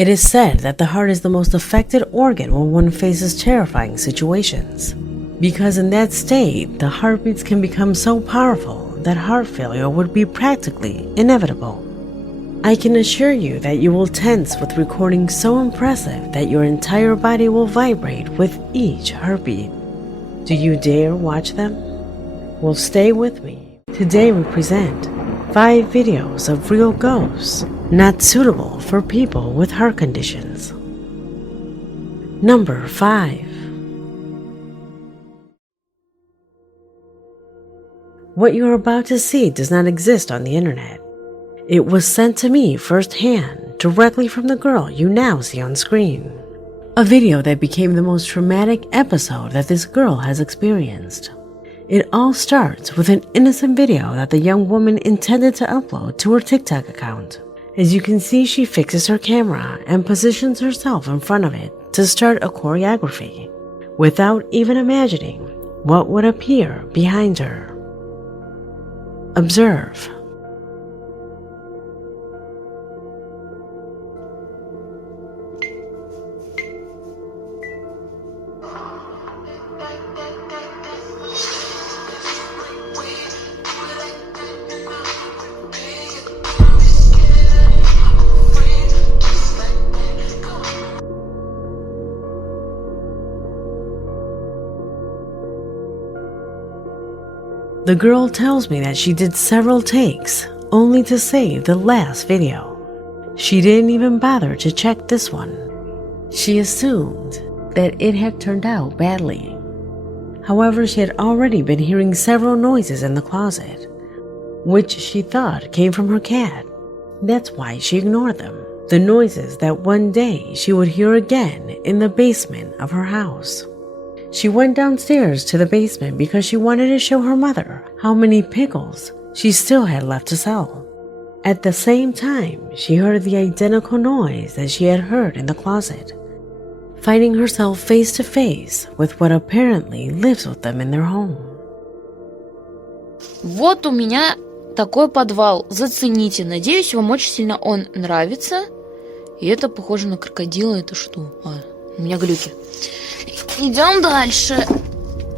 It is said that the heart is the most affected organ when one faces terrifying situations, because in that state, the heartbeats can become so powerful that heart failure would be practically inevitable. I can assure you that you will tense with recordings so impressive that your entire body will vibrate with each heartbeat. Do you dare watch them? Well, stay with me. Today we present 5 videos of real ghosts not suitable for people with heart conditions. Number 5. What you are about to see does not exist on the internet. It was sent to me firsthand, directly from the girl you now see on screen. A video that became the most traumatic episode that this girl has experienced. It all starts with an innocent video that the young woman intended to upload to her TikTok account. As you can see, she fixes her camera and positions herself in front of it to start a choreography, without even imagining what would appear behind her. Observe. The girl tells me that she did several takes only to save the last video. She didn't even bother to check this one. She assumed that it had turned out badly. However, she had already been hearing several noises in the closet, which she thought came from her cat. That's why she ignored them. The noises that one day she would hear again in the basement of her house. She went downstairs to the basement because she wanted to show her mother how many pickles she still had left to sell. At the same time, she heard the identical noise that she had heard in the closet, finding herself face to face with what apparently lives with them in their home. Вот у меня такой подвал. Зацените. Надеюсь, вам очень сильно он нравится. И это похоже на крокодила. Это что? У меня глюки. Идем дальше.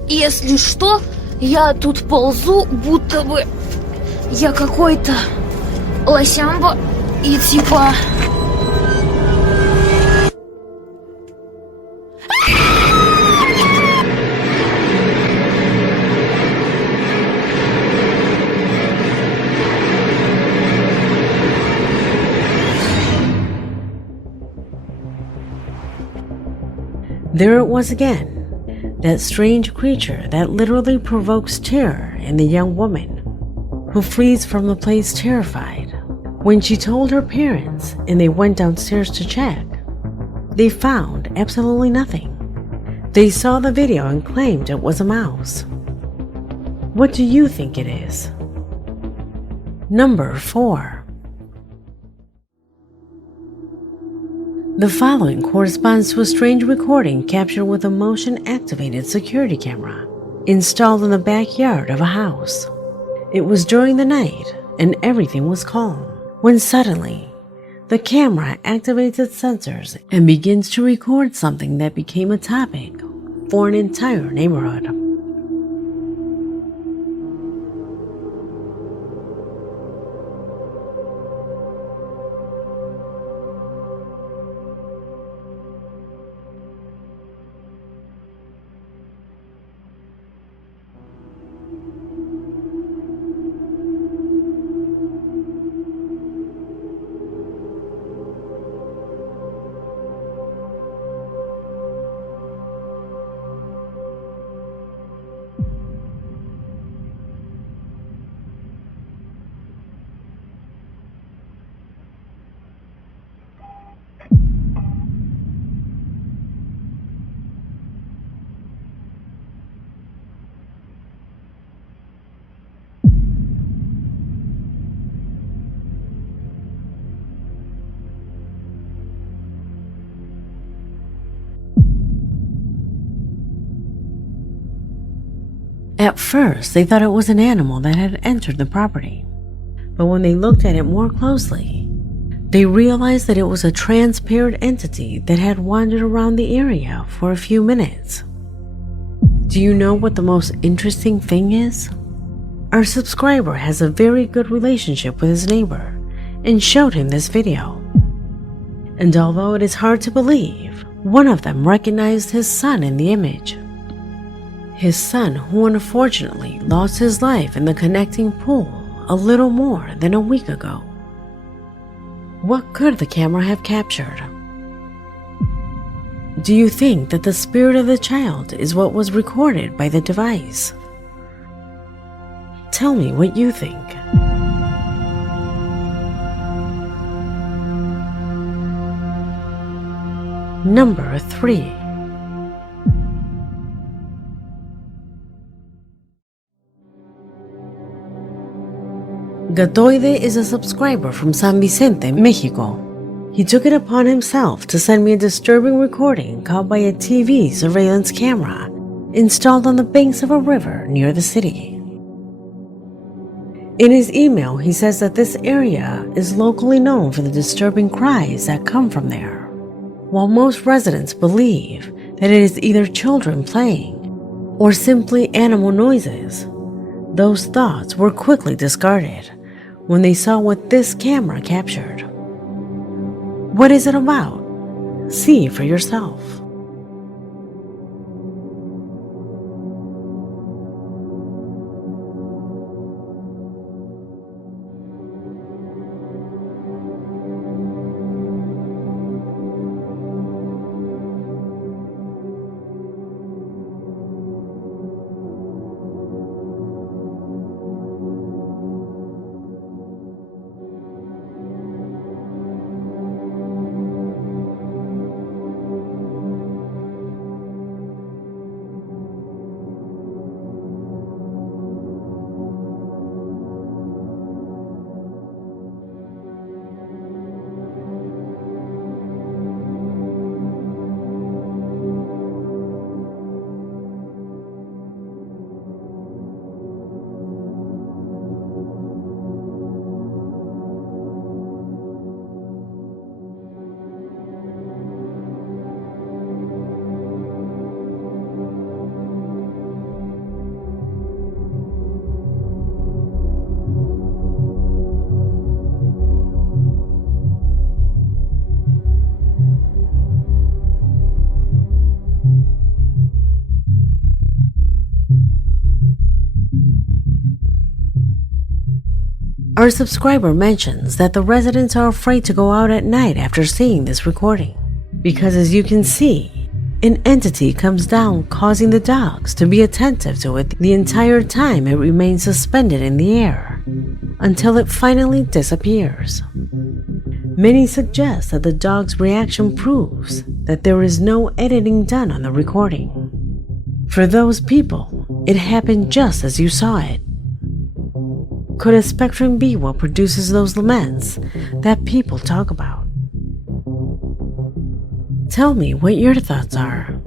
Если что, я тут ползу, будто бы я какой-то лосямба и типа... There it was again, that strange creature that literally provokes terror in the young woman, who flees from the place terrified. When she told her parents and they went downstairs to check, they found absolutely nothing. They saw the video and claimed it was a mouse. What do you think it is? Number 4. The following corresponds to a strange recording captured with a motion-activated security camera installed in the backyard of a house. It was during the night and everything was calm, when suddenly the camera activates its sensors and begins to record something that became a topic for an entire neighborhood. At first, they thought it was an animal that had entered the property, but when they looked at it more closely, They realized that it was a transparent entity that had wandered around the area for a few minutes. Do you know what the most interesting thing is? Our subscriber has a very good relationship with his neighbor and showed him this video. And although it is hard to believe, one of them recognized his son in the image. His son, who unfortunately lost his life in the connecting pool a little more than a week ago. What could the camera have captured? Do you think that the spirit of the child is what was recorded by the device? Tell me what you think. Number 3. Gatoide is a subscriber from San Vicente, Mexico. He took it upon himself to send me a disturbing recording caught by a TV surveillance camera installed on the banks of a river near the city. In his email, he says that this area is locally known for the disturbing cries that come from there. While most residents believe that it is either children playing or simply animal noises, those thoughts were quickly discarded when they saw what this camera captured. What is it about? See for yourself. Our subscriber mentions that the residents are afraid to go out at night after seeing this recording, because as you can see, an entity comes down causing the dogs to be attentive to it the entire time it remains suspended in the air, until it finally disappears. Many suggest that the dog's reaction proves that there is no editing done on the recording. For those people, it happened just as you saw it. Could a spectrum be what produces those laments that people talk about? Tell me what your thoughts are.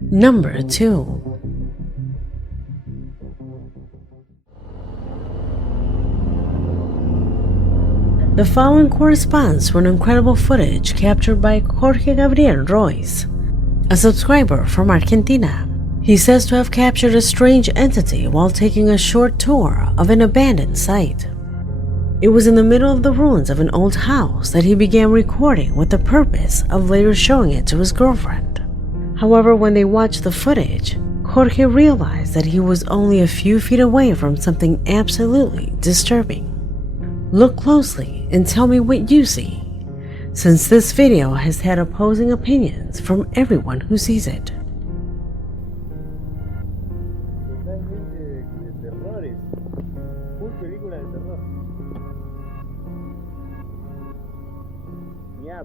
Number 2. The following corresponds to an incredible footage captured by Jorge Gabriel Royce, a subscriber from Argentina. He says to have captured a strange entity while taking a short tour of an abandoned site. It was in the middle of the ruins of an old house that he began recording with the purpose of later showing it to his girlfriend. However, when they watched the footage, Jorge realized that he was only a few feet away from something absolutely disturbing. Look closely and tell me what you see, since this video has had opposing opinions from everyone who sees it.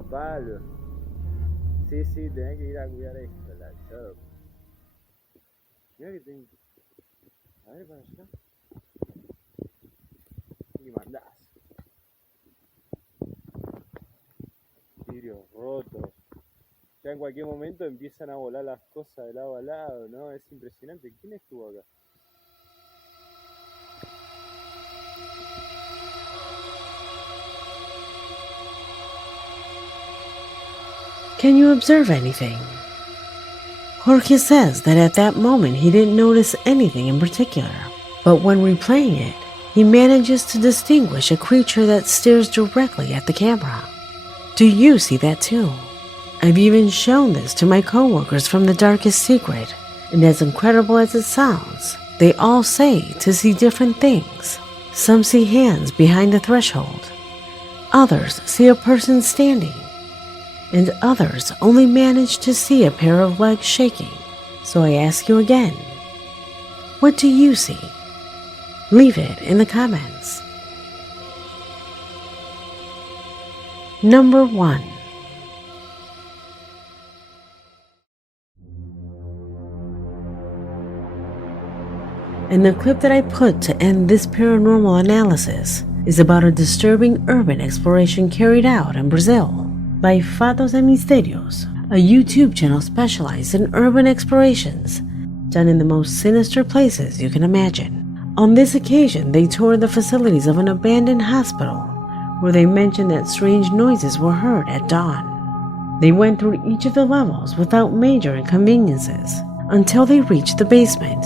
Palo. Sí, tenés que ir a cuidar esto, la chop. Mira que tengo. A ver para allá. Y mandás. Vidrios rotos. Ya en cualquier momento empiezan a volar las cosas de lado a lado, ¿no? Es impresionante. ¿Quién estuvo acá? Can you observe anything? Jorge says that at that moment he didn't notice anything in particular, but when replaying it, he manages to distinguish a creature that stares directly at the camera. Do you see that too? I've even shown this to my coworkers from the Darkest Secret, and as incredible as it sounds, they all say to see different things. Some see hands behind the threshold, others see a person standing, and others only manage to see a pair of legs shaking. So I ask you again, what do you see? Leave it in the comments. Number 1. And the clip that I put to end this paranormal analysis is about a disturbing urban exploration carried out in Brazil by Fatos e Mistérios, a YouTube channel specialized in urban explorations done in the most sinister places you can imagine. On this occasion, they toured the facilities of an abandoned hospital where they mentioned that strange noises were heard at dawn. They went through each of the levels without major inconveniences until they reached the basement,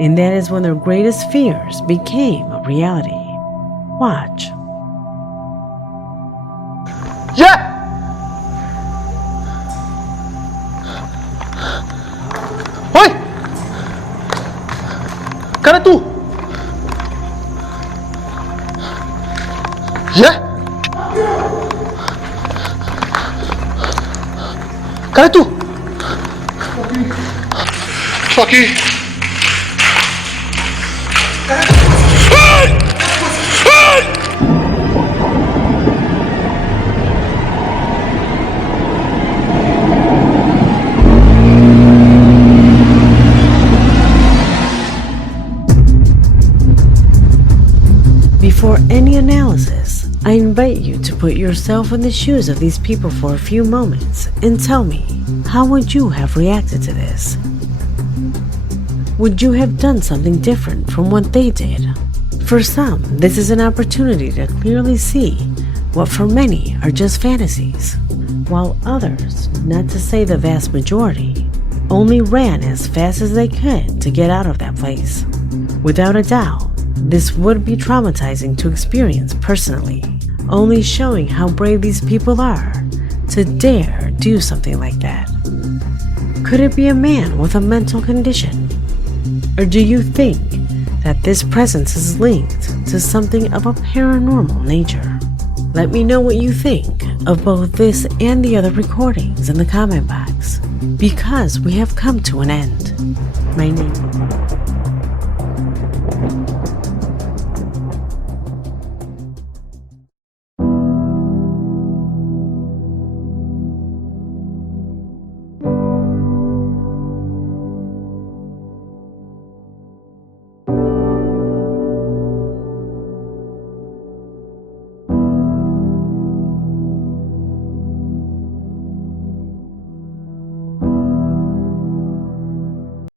and that is when their greatest fears became a reality. Watch. Yeah! Oi! Cara tu! Yeah! Cara tu! Tô aqui! Before any analysis, I invite you to put yourself in the shoes of these people for a few moments and tell me, how would you have reacted to this? Would you have done something different from what they did? For some, this is an opportunity to clearly see what for many are just fantasies, while others, not to say the vast majority, only ran as fast as they could to get out of that place. Without a doubt, this would be traumatizing to experience personally, only showing how brave these people are to dare do something like that. Could it be a man with a mental condition? Or do you think that this presence is linked to something of a paranormal nature? Let me know what you think of both this and the other recordings in the comment box, because we have come to an end. My name